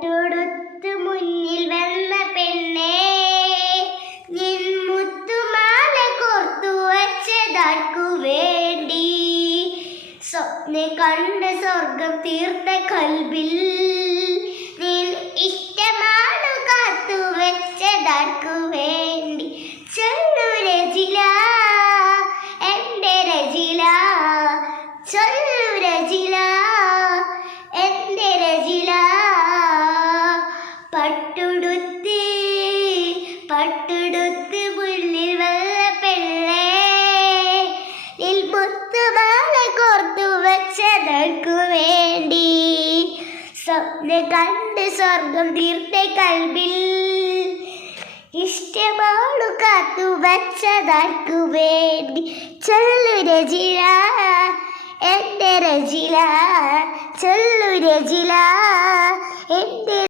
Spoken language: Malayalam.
പട്ടുടുത്ത് മുന്നിൽ വന്ന പെണ്ണേ, നിൻ മുത്തുമാല കോർത്തു വച്ചതാർക്കു വേണ്ടി? സ്വപ്നം കണ്ട സ്വർഗം തീർത്ത കൽബിൽ നിൻ ഇഷ്ടമാണു കാത്തു വെച്ചതാർക്കു വേണ്ടി? ചൊല്ലു രജില, എന്റെ രജില, ചൊല്ലു രജില, എന്റെ രജില. പട്ടുടുത്ത് മുന്നിൽ വന്ന പെണ്ണേ, നിൻ മുത്തുമാല കോർത്തു വെച്ചതർക്കു വേണ്ടി? സ്വപ്നം കണ്ട് സ്വർഗം തീർത്ത കൽബിൽ ഇഷ്ടമാണു കാത്തു വെച്ചതർക്കു വേണ്ടി? ചൊല്ലു രജില, എന്റെ രജില, ചൊല്ലു രജില, എന്റെ